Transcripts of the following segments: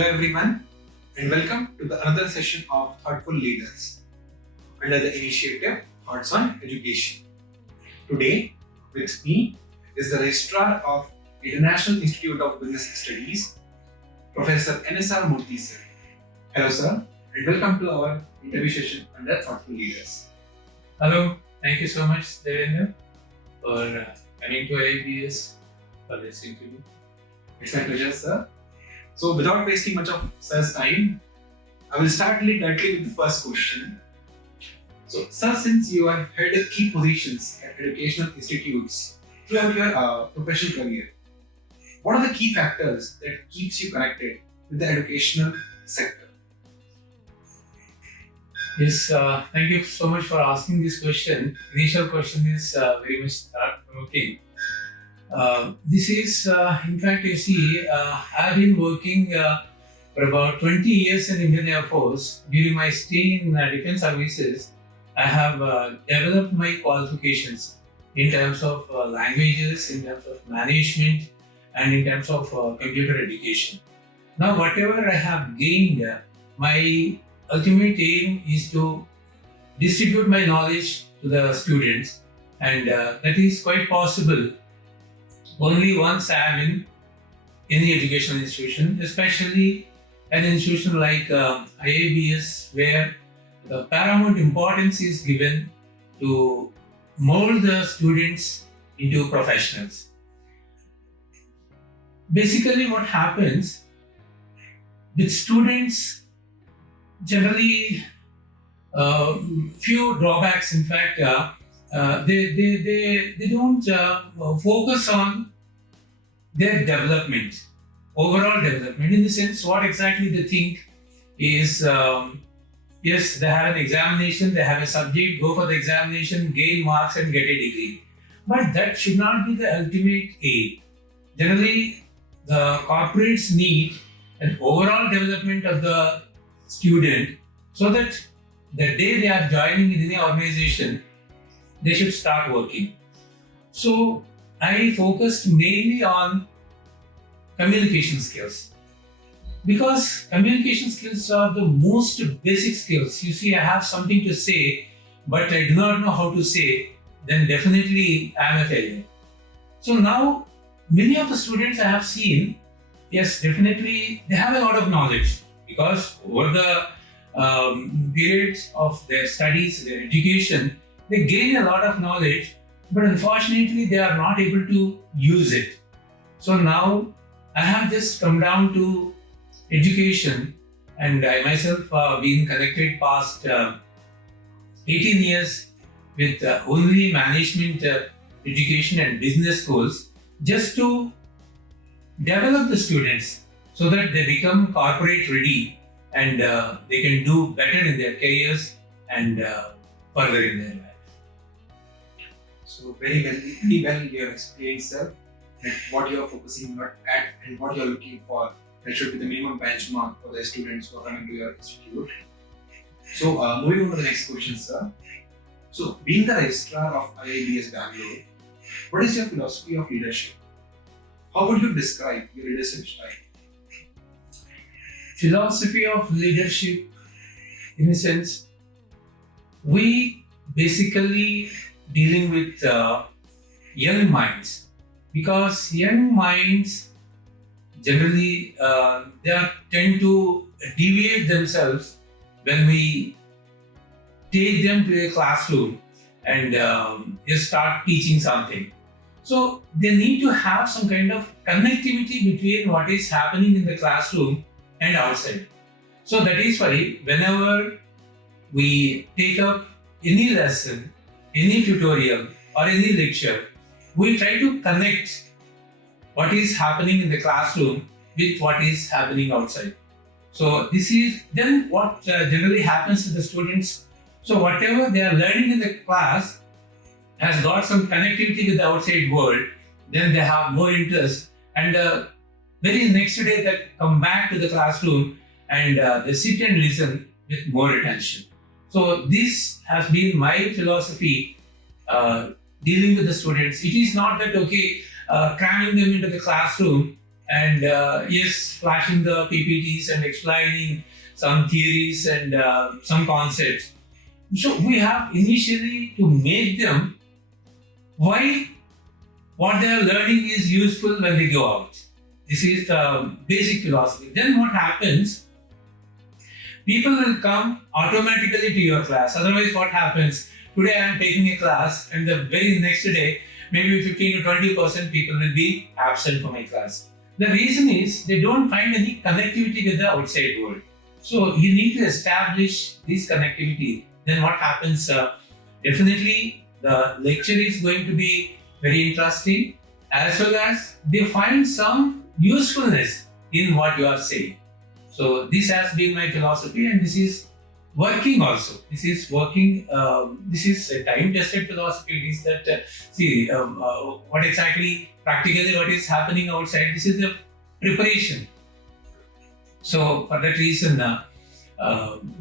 Hello everyone and welcome to another session of Thoughtful Leaders under the initiative Thoughts on Education. Today with me is the Registrar of International Institute of Business Studies, Professor NSR Murthy sir. Hello sir and welcome to our interview session under Thoughtful Leaders. Hello, thank you so much Devendra for coming to IABS for this interview. It's my pleasure sir. So without wasting much of sir's time, I will start directly with the first question. So sir, since you have held key positions at educational institutes throughout your professional career, what are the key factors that keeps you connected with the educational sector? Yes, thank you so much for asking this question. Initial question is very much thought-provoking. This is, in fact, you see, I've been working for about 20 years in Indian Air Force. During my stay in defense services, I have developed my qualifications in terms of languages, in terms of management, and in terms of computer education. Now, whatever I have gained, my ultimate aim is to distribute my knowledge to the students, and that is quite possible only once I am in any educational institution, especially an institution like IABS, where the paramount importance is given to mold the students into professionals. Basically, what happens with students, generally, few drawbacks. In fact, they don't focus on their development, overall development, in the sense what exactly they think is, yes, they have an examination, they have a subject, go for the examination, gain marks and get a degree. But that should not be the ultimate aim. Generally, the corporates need an overall development of the student so that the day they are joining in any organization, they should start working. So I focused mainly on communication skills, because communication skills are the most basic skills. You see, I have something to say, but I do not know how to say, then definitely I am a failure. So now, many of the students I have seen, yes, definitely they have a lot of knowledge, because over the periods of their studies, their education, they gain a lot of knowledge, but unfortunately they are not able to use it. So now I have just come down to education, and I myself been connected past 18 years with only management education and business schools, just to develop the students so that they become corporate ready and they can do better in their careers and further in their life. So very well you have explained, sir, that what you are focusing at and what you are looking for. That should be the minimum benchmark for the students who are coming to your institute. So moving on to the next question, sir. So being the registrar of IABS Bangalore, what is your philosophy of leadership? How would you describe your leadership style? Philosophy of leadership, in a sense, we basically dealing with young minds, because young minds generally they tend to deviate themselves when we take them to a classroom and just start teaching something. So they need to have some kind of connectivity between what is happening in the classroom and outside. So that is why whenever we take up any lesson, any tutorial or any lecture, we try to connect what is happening in the classroom with what is happening outside. So this is then what generally happens to the students. So whatever they are learning in the class has got some connectivity with the outside world, then they have more interest, and very next day they come back to the classroom and they sit and listen with more attention. So this has been my philosophy dealing with the students. It is not that, cramming them into the classroom and yes, flashing the PPTs and explaining some theories and some concepts. So we have initially to make them why what they are learning is useful when they go out. This is the basic philosophy. Then what happens? People will come automatically to your class. Otherwise, what happens? Today I am taking a class, and the very next day, maybe 15 to 20% people will be absent from my class. The reason is they don't find any connectivity with the outside world. So you need to establish this connectivity. Then what happens? Definitely, the lecture is going to be very interesting, as well as they find some usefulness in what you are saying. So this has been my philosophy, and this is working also. This is working. This is a time-tested philosophy. It is that what exactly practically what is happening outside. This is the preparation. So for that reason,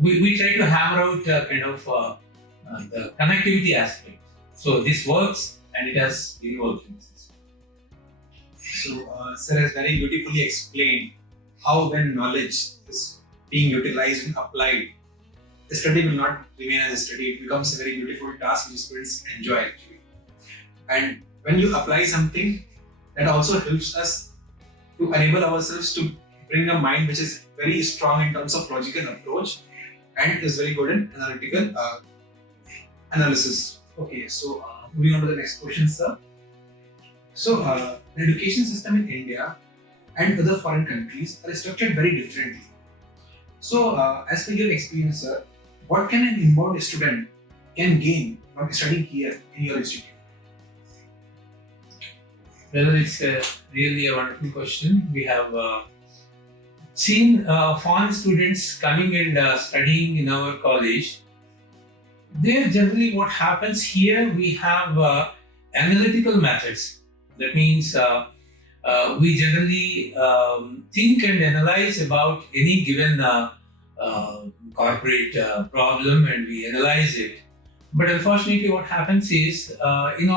we try to hammer out the connectivity aspect. So this works, and it has been working. So, sir has very beautifully explained how when knowledge is being utilized and applied, the study will not remain as a study. It becomes a very beautiful task which students enjoy actually. And when you apply something, that also helps us to enable ourselves to bring a mind which is very strong in terms of logical approach and is very good in analytical analysis. Okay, so moving on to the next question, sir. So, the education system in India and other foreign countries are structured very differently. So, as per your experience, sir, what can an inbound student can gain from studying here in your institute? Well, it's really a wonderful question. We have seen foreign students coming and studying in our college. There, generally, what happens here, we have analytical methods. That means we generally think and analyze about any given corporate problem, and we analyze it. But unfortunately, what happens is in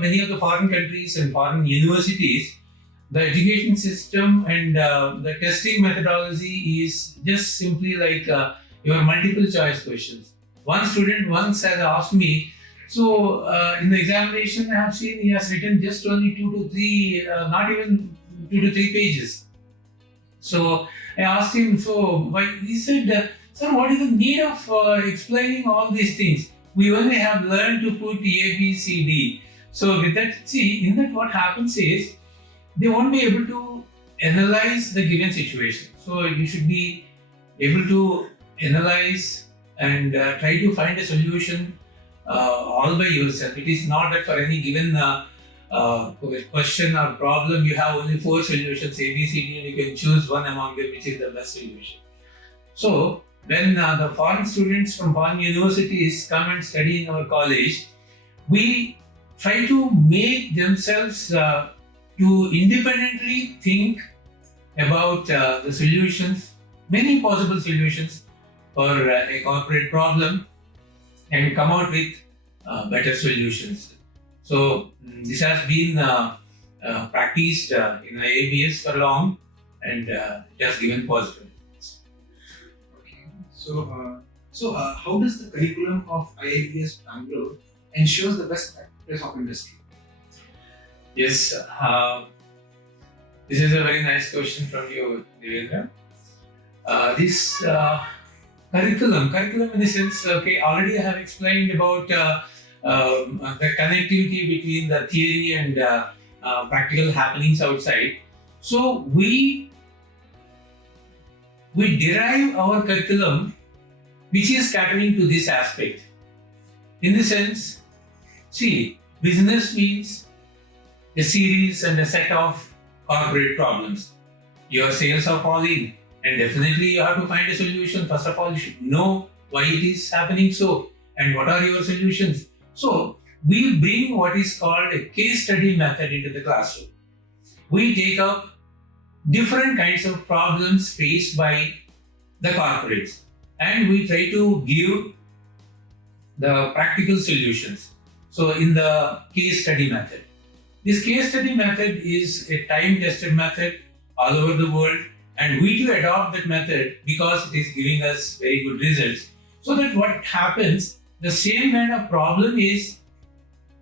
many of the foreign countries and foreign universities, the education system and the testing methodology is just simply like your multiple choice questions. One student once has asked me, so in the examination I have seen he has written just only 2 to 3, not even 2 to 3 pages. So I asked him, so why? He said, sir, what is the need of explaining all these things? We only have learned to put A, B, C, D. So with that, see, in that what happens is, they won't be able to analyze the given situation. So you should be able to analyze and try to find a solution all by yourself. It is not that for any given question or problem you have only 4 solutions, A, B, C, D, and you can choose one among them which is the best solution. So when the foreign students from foreign universities come and study in our college, we try to make themselves to independently think about the solutions, many possible solutions for a corporate problem, and come out with better solutions. So this has been practiced in IABS for long, and it has given positive results. Okay. So how does the curriculum of IABS Bangalore ensures the best practice of industry? Yes, this is a very nice question from you, Devendra. This curriculum in the sense, okay, already I have explained about the connectivity between the theory and practical happenings outside. So we derive our curriculum which is catering to this aspect. In the sense, see, business means a series and a set of corporate problems. Your sales are falling, and definitely you have to find a solution. First of all, you should know why it is happening so, and what are your solutions. So we bring what is called a case study method into the classroom. We take up different kinds of problems faced by the corporates, and we try to give the practical solutions. So in the case study method, this case study method is a time-tested method all over the world, and we do adopt that method because it is giving us very good results. So that what happens, the same kind of problem is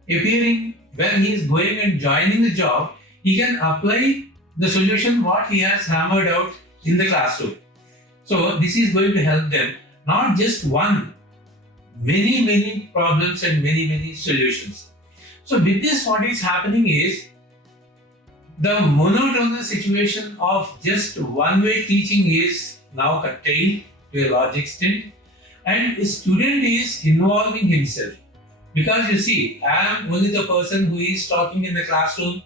appearing when he is going and joining the job, he can apply the solution what he has hammered out in the classroom. So this is going to help them, not just one, many problems and many solutions. So with this, what is happening is the monotonous situation of just one-way teaching is now curtailed to a large extent, and a student is involving himself. Because you see, I am only the person who is talking in the classroom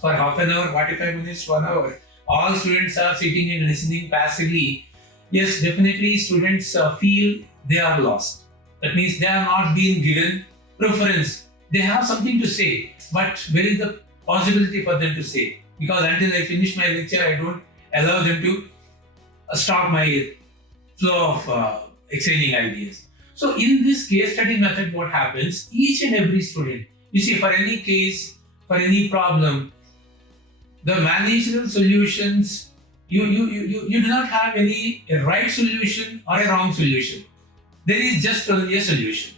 for half an hour, 45 minutes, 1 hour. All students are sitting and listening passively. Yes, definitely students feel they are lost. That means they are not being given preference. They have something to say, but where is the possibility for them to say? Because until I finish my lecture, I don't allow them to stop my flow of exchanging ideas. So in this case study method, what happens, each and every student, you see, for any case, for any problem, the managerial solutions, you do not have a right solution or a wrong solution. There is just only a solution.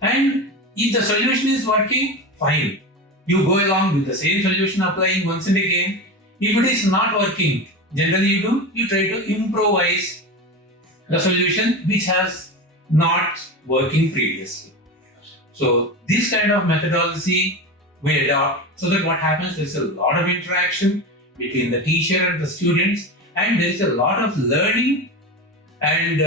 And if the solution is working, fine. You go along with the same solution, applying once and again. If it is not working, generally you try to improvise the solution which has not working previously. So this kind of methodology we adopt, so that what happens, there's a lot of interaction between the teacher and the students, and there is a lot of learning. And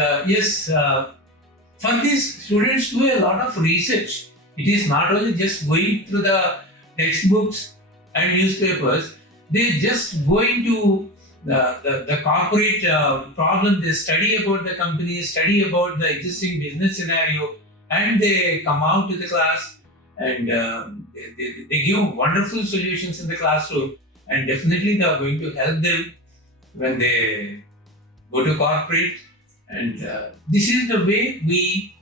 for these students do a lot of research. It is not only just going through the textbooks and newspapers, they just go into the corporate problem, they study about the company, study about the existing business scenario, and they come out to the class and they give wonderful solutions in the classroom, and definitely they are going to help them when they go to corporate. And this is the way we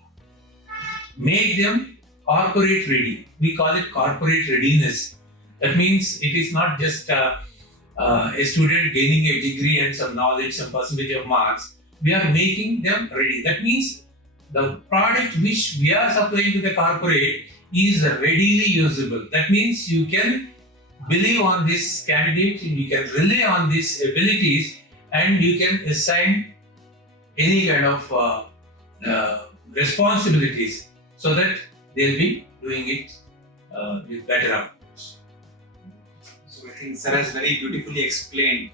make them corporate ready. We call it corporate readiness. That means it is not just a student gaining a degree and some knowledge, some percentage of marks. We are making them ready. That means the product which we are supplying to the corporate is readily usable. That means you can believe on this candidate, you can rely on these abilities, and you can assign any kind of responsibilities so that they'll be doing it with better outcomes. So I think Sir has very beautifully explained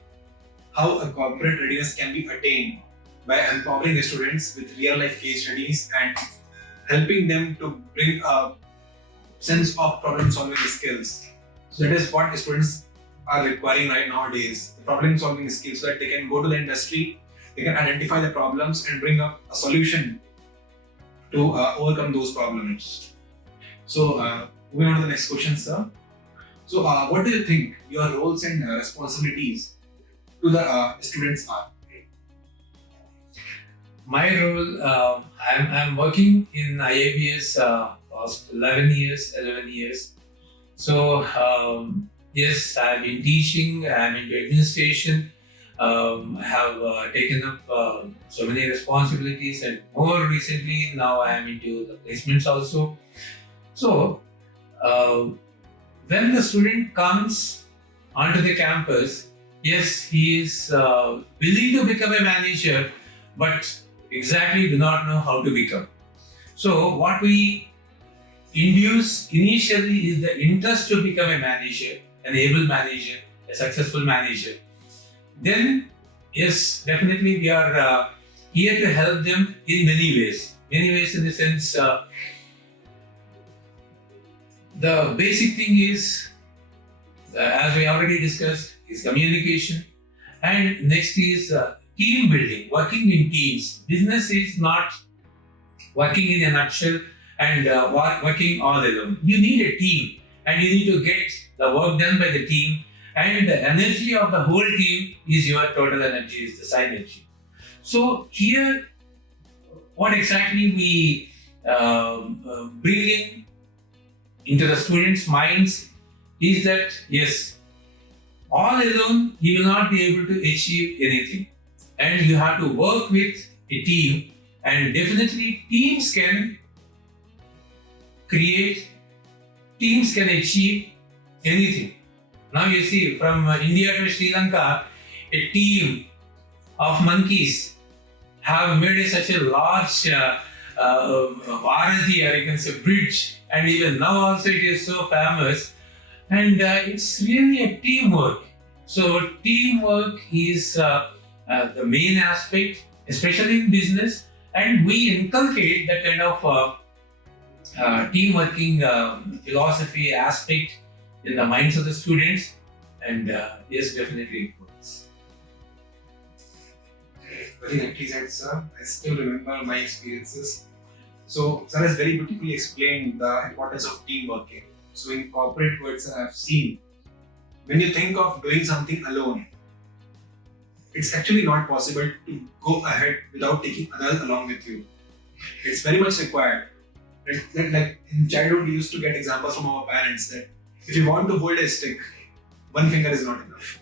how a corporate readiness can be attained by empowering the students with real life case studies and helping them to bring a sense of problem solving skills. So that is what the students are requiring right nowadays, the problem solving skills, so that they can go to the industry, they can identify the problems and bring up a solution to overcome those problems. So moving on to the next question, sir. So what do you think your roles and responsibilities to the students are? My role, I'm working in IABS past 11 years. So yes, I've been teaching, I'm into administration, have taken up so many responsibilities, and more recently now I am into the placements also. So when the student comes onto the campus, yes, he is willing to become a manager, but exactly do not know how to become. So what we induce initially is the interest to become a manager, an able manager, a successful manager. Then, yes, definitely we are here to help them in many ways. Many ways in the sense, the basic thing is, as we already discussed, is communication. And next is team building, working in teams. Business is not working in a nutshell and working all alone. You need a team, and you need to get the work done by the team, and the energy of the whole team is your total energy, is the synergy. So here, what exactly we bring in into the students' minds is that, yes, all alone you will not be able to achieve anything. And you have to work with a team, and definitely teams can achieve anything. Now you see, from India to Sri Lanka, a team of monkeys have made such a large Bharati, or you can say bridge, and even now also it is so famous. And it's really a teamwork. So teamwork is the main aspect, especially in business, and we inculcate that kind of team working philosophy aspect in the minds of the students, and yes, definitely it works. Very rightly said, sir. I still remember my experiences. So, sir has very beautifully explained the importance of team working. So, in corporate worlds, I have seen when you think of doing something alone, it's actually not possible to go ahead without taking others along with you. It's very much required. Like in childhood, we used to get examples from our parents that if you want to hold a stick, one finger is not enough.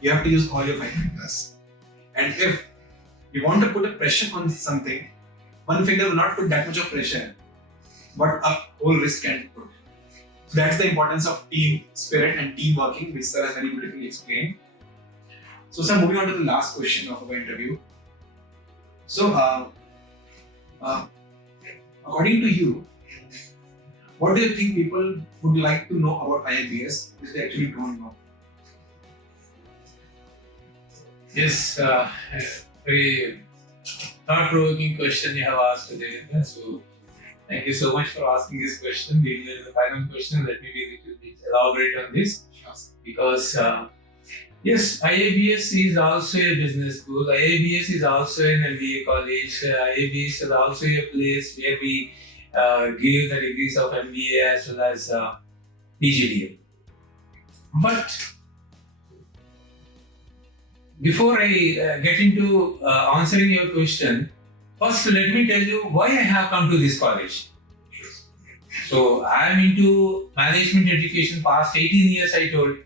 You have to use all your 5 fingers. And if you want to put a pressure on something, one finger will not put that much of pressure, but a whole wrist can put. So that's the importance of team spirit and team working, which sir has very beautifully explained. So, sir, moving on to the last question of our interview. So, according to you, what do you think people would like to know about IIBS which they actually don't know? Yes, very thought-provoking question you have asked today. So, thank you so much for asking this question. We will the final question. Let me be a little bit elaborate on this, because yes, IIBS is also a business school. IIBS is also an MBA college. IIBS is also a place where we give the degrees of MBA as well as PGDM. But before I get into answering your question, first let me tell you why I have come to this college. So I am into management education past 18 years, I told.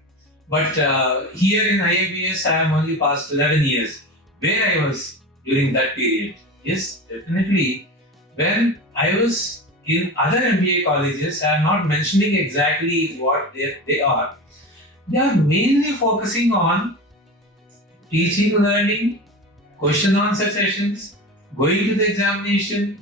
But here in IIBS, I am only past 11 years. Where I was during that period? Yes, definitely. When I was in other MBA colleges, I am not mentioning exactly what they are. They are mainly focusing on teaching, learning, question answer sessions, going to the examination,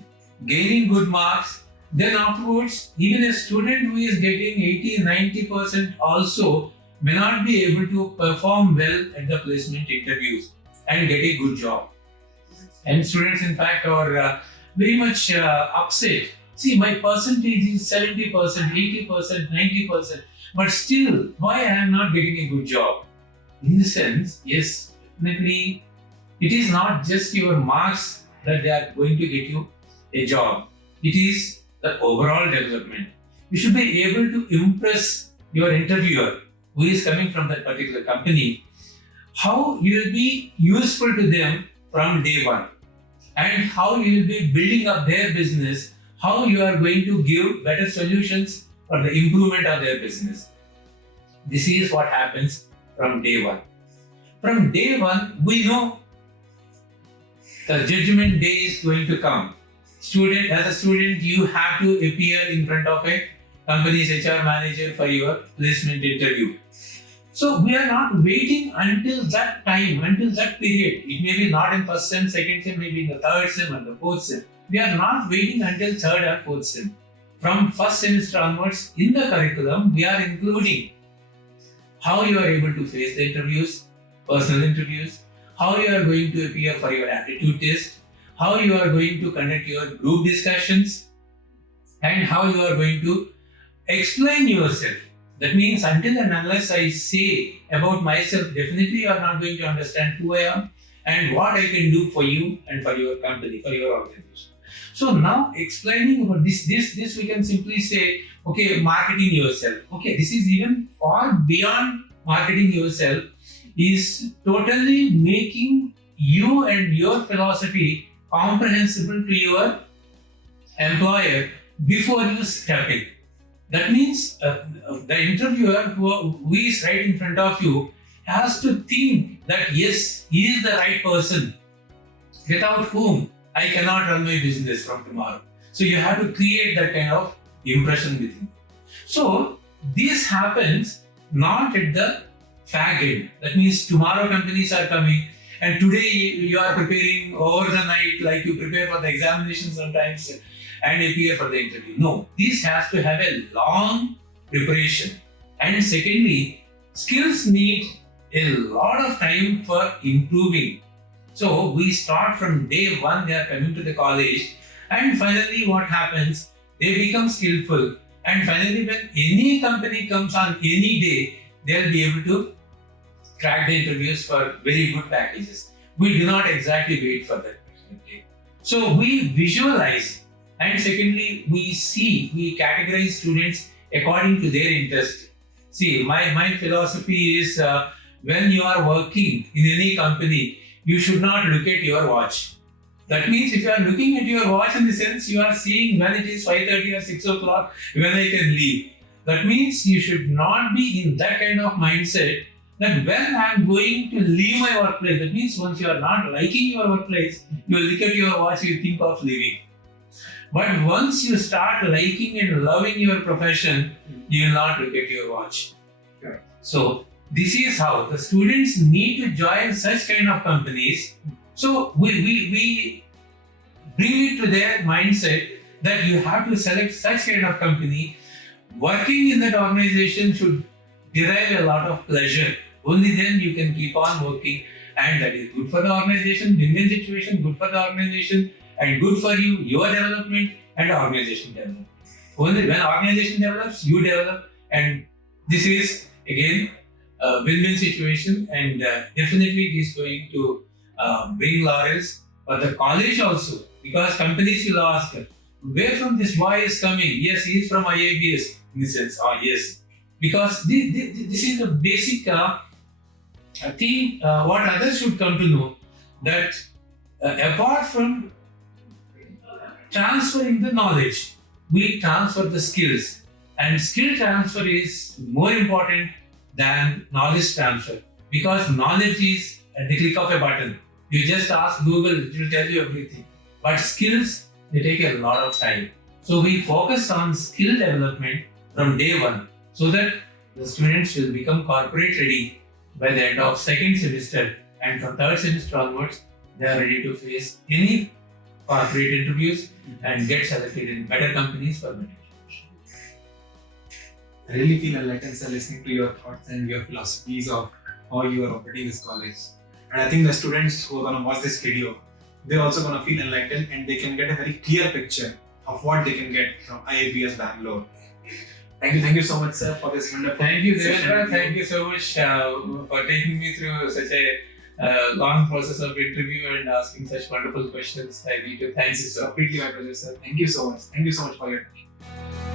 gaining good marks. Then afterwards, even a student who is getting 80-90% also may not be able to perform well at the placement interviews and get a good job. And students, in fact, are very much upset. See, my percentage is 70%, 80%, 90%, but still, why I am not getting a good job? In the sense, yes, definitely, it is not just your marks that they are going to get you a job. It is the overall development. You should be able to impress your interviewer who is coming from that particular company, how you will be useful to them from day one, and how you will be building up their business, how you are going to give better solutions for the improvement of their business. This is what happens from day one. From day one, we know the judgment day is going to come. As a student, you have to appear in front of a company's HR manager for your placement interview. So we are not waiting until that time, until that period. It may be not in first sem, second sem, maybe in the third sem and the fourth sem. We are not waiting until third or fourth sem. From first semester onwards, in the curriculum, we are including how you are able to face the interviews, personal interviews, how you are going to appear for your aptitude test, how you are going to conduct your group discussions, and how you are going to explain yourself. That means until and unless I say about myself, definitely you are not going to understand who I am and what I can do for you and for your company, for your organization. So now explaining about this we can simply say, okay, marketing yourself. Okay, this is even far beyond marketing yourself, is totally making you and your philosophy comprehensible to your employer before you step in. That means the interviewer who is right in front of you has to think that yes, he is the right person, without whom I cannot run my business from tomorrow. So you have to create that kind of impression with him. So this happens not at the fag end. That means tomorrow companies are coming and today you are preparing over the night, like you prepare for the examination sometimes and appear for the interview. No, this has to have a long preparation. And secondly, skills need a lot of time for improving. So we start from day one, they are coming to the college, and finally what happens, they become skillful, and finally when any company comes on any day, they'll be able to crack the interviews for very good packages. We do not exactly wait for that particular day. So we visualize, and secondly we categorize students according to their interest. See, my philosophy is when you are working in any company, you should not look at your watch. That means if you are looking at your watch in the sense you are seeing when it is 5:30 or 6 o'clock, when I can leave. That means you should not be in that kind of mindset that when I am going to leave my workplace, that means once you are not liking your workplace, you will look at your watch, you think of leaving. But once you start liking and loving your profession, you will not look at your watch. Yeah. So this is how the students need to join such kind of companies. So we bring it to their mindset that you have to select such kind of company. Working in that organization should derive a lot of pleasure. Only then you can keep on working, and that is good for the organization, win-win situation, good for the organization, and good for you, your development and organization development. Only when organization develops, you develop, and this is again a win-win situation, and definitely it is going to bring laurels for the college also, because companies will ask, where from this boy is coming? Yes, he is from IABS. In the sense, yes, because this is the basic thing what others should come to know, that apart from transferring the knowledge, we transfer the skills, and skill transfer is more important than knowledge transfer, because knowledge is at the click of a button. You just ask Google, it will tell you everything. But skills, they take a lot of time. So we focus on skill development from day one, so that the students will become corporate ready by the end of second semester, and from third semester onwards, they are ready to face any corporate interviews and get selected in better companies for better education. I really feel enlightened, sir, listening to your thoughts and your philosophies of how you are operating this college. And I think the students who are going to watch this video, they're also going to feel enlightened, and they can get a very clear picture of what they can get from IABS Bangalore. Thank you so much, sir, for this wonderful Thank you, session. Devendra. Thank you so much for taking me through such a long process of interview and asking such wonderful questions. I need to thank you, It's sir. completely my pleasure, sir. Thank you so much. Thank you so much for your time.